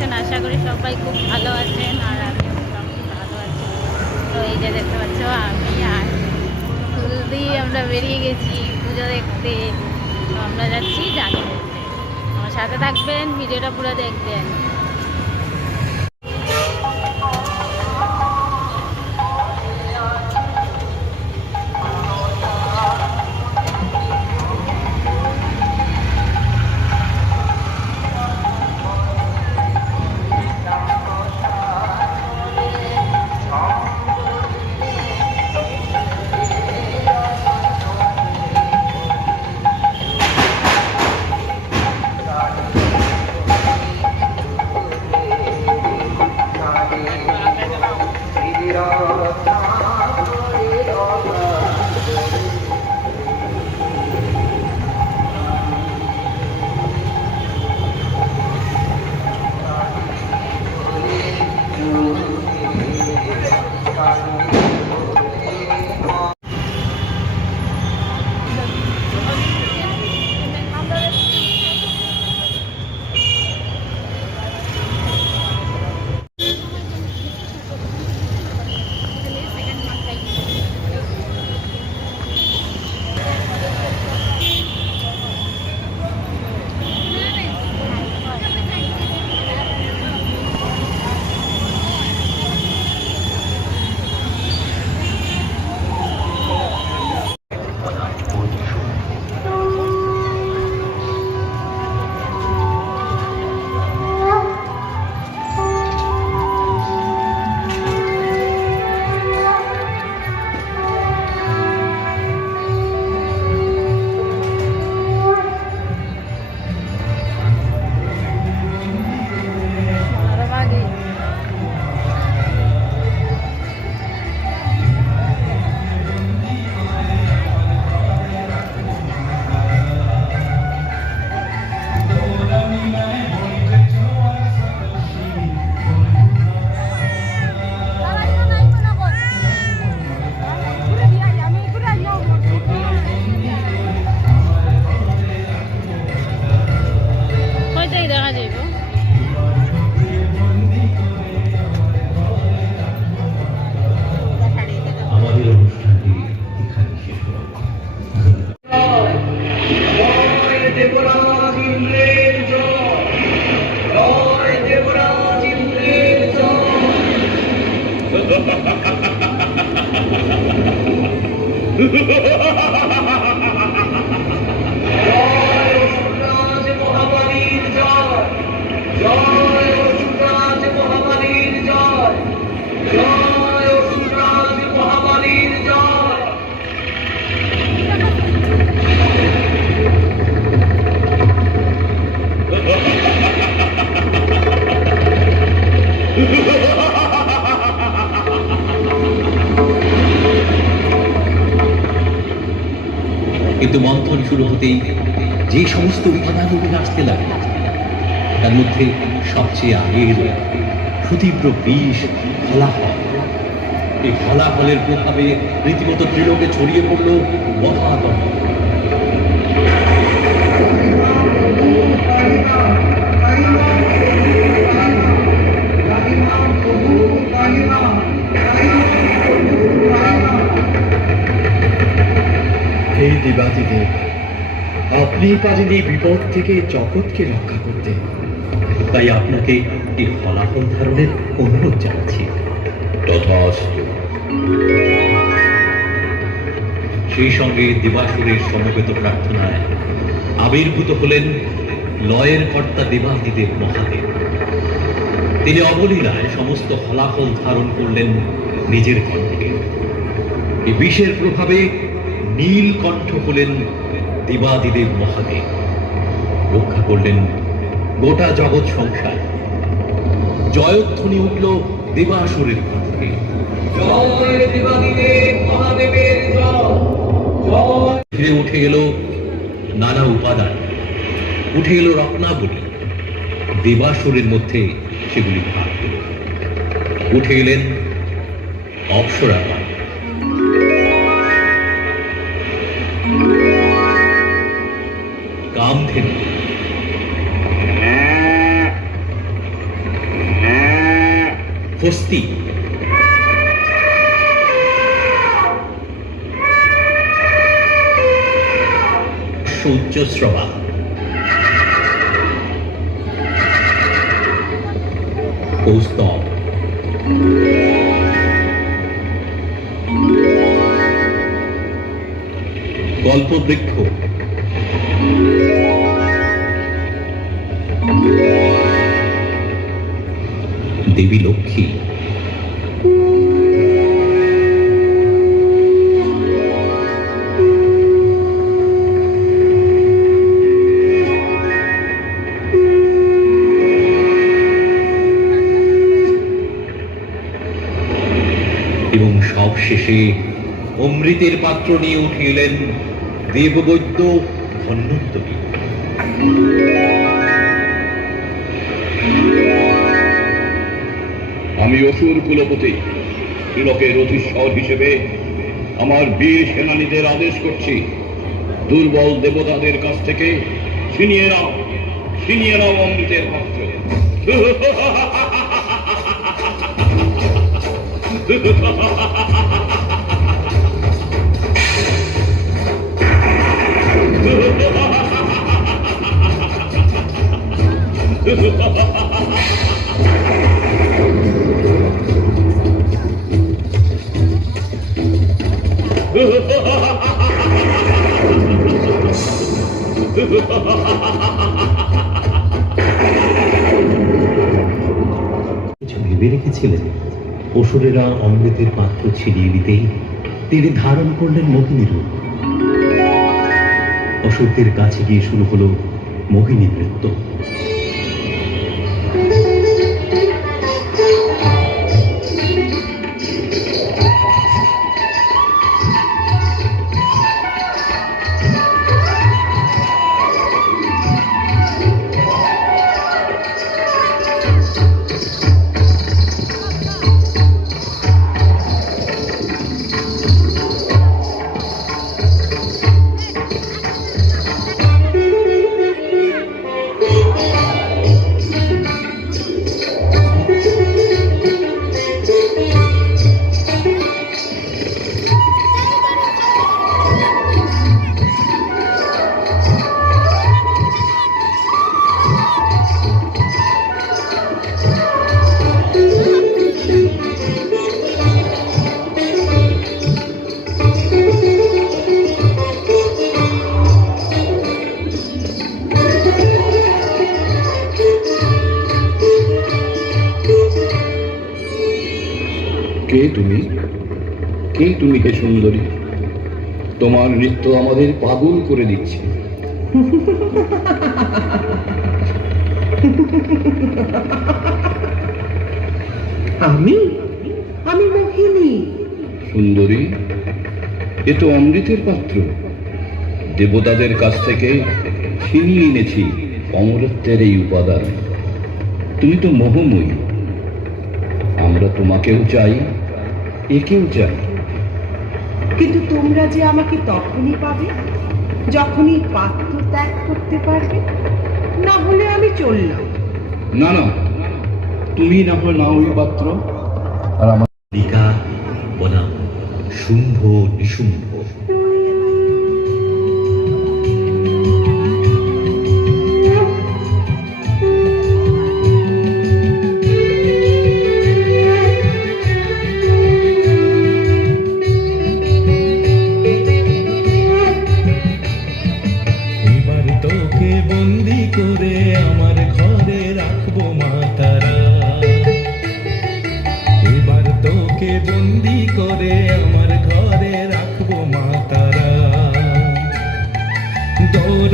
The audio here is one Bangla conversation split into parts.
আছেন? আশা করি সবাই খুব ভালো আছেন, আর আমিও মোটামুটি ভালো আছি। তো এই যে দেখতে পাচ্ছ, আমি আর কুলদি আমরা বেরিয়ে গেছি পুজো দেখতে। তো আমরা যাচ্ছি জানি দেখতে। আমার সাথে থাকবেন, ভিডিওটা পুরো দেখবেন। কিন্তু মন্থন শুরু হতেই যে সমস্ত উপাদানগুলো আসতে লাগলো, তার মধ্যে সবচেয়ে আগে এলো সুতীব্র বিষ ফলাফল। এই ফলাফলের প্রভাবে রীতিমতো ত্রিলোকে ছড়িয়ে পড়ল মহাতম। এই দিবাদিদেব, আপনি পারেন এই বিপদ থেকে জগৎকে রক্ষা করতে, তাই আপনাকে এই ফলাফল ধারণের অনুরোধ জানাচ্ছি। তথাস্তু। সেই সঙ্গে দেবাসুরের সমবেত প্রার্থনায় আবির্ভূত হলেন লয়ের কর্তা দেবাদিদেব মহাদেব। তিনি অবলীলায় সমস্ত ফলাফল ধারণ করলেন নিজের কণ্ঠে। এই বিষের প্রভাবে নীল কণ্ঠ হলেন দেবাদিদেব মহাদেব। রক্ষা করলেন গোটা জগৎ সংসার। জয়ধ্বনি উঠল দেবাসুরের কণ্ঠে, জয় দেবাদিদেব মহাদেবের জয়। ধীরে উঠে এলো নানা উপাদান, উঠে এলো রত্নাবলী। দেবাসুরের মধ্যে সেগুলি ভাগ হল। উঠে এলেন অপ্সরাগণ, কামধেনু, স্বস্তি। উচ্চশ্রবা, কৌস্তব, কল্পবৃক্ষ, দেবী লক্ষ্মী, এবং সবশেষে অমৃতের পাত্র নিয়ে উঠে এলেন দেববৈদ্য ধন্বন্তরী। আমি অসুর কুলপতি তিলকের অধীশ্বর হিসেবে আমার বীর সেনানীদের আদেশ করছি, দুর্বল দেবতাদের কাছ থেকে ছিনিয়ে নাও অমৃতের পাত্র। কিছু ভেবে রেখেছিলেন? অসুরেরা অমৃতের পাত্র ছিনিয়ে নিতেই তিনি ধারণ করলেন মোহিনী রূপ। অসুরদের কাছে গিয়ে শুরু হলো মোহিনী নৃত্য। কে তুমি হে সুন্দরী? তোমার নৃত্য আমাদের পাগল করে দিচ্ছে। আমি মোহিনী। সুন্দরী, এ তো অমৃতের পাত্র। দেবতাদের কাছ থেকে ছিনিয়ে এনেছি অমরত্বের এই উপাদান। তুমি তো মোহময়ী। আমরা তোমাকেও চাই, একেও চাই। কিন্তু তোমরা যে আমাকে তখনই পাবে যখনই পাত্র ত্যাগ করতে পারবে, না হলে আমি চললাম। না, তুমি না হয় নাও ওই পাত্র, আর আমার লিকা বনাম শুম্ভ নিশুম্ভ।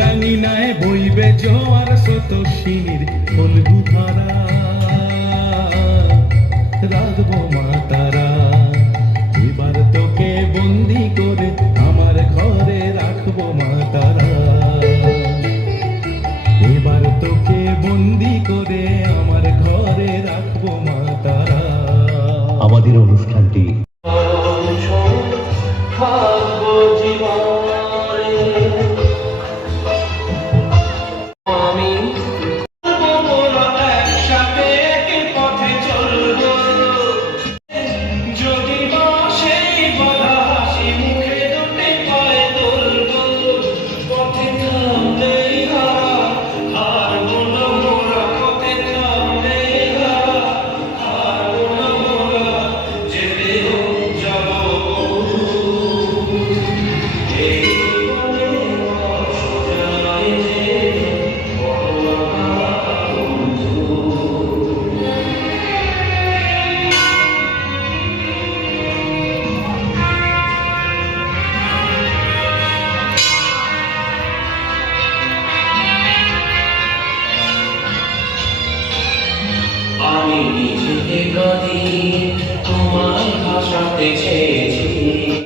রাঙিনায় বইবে জোয়ার স্রোতস্বিনীর ফল্গু ধারা, রাখবো মা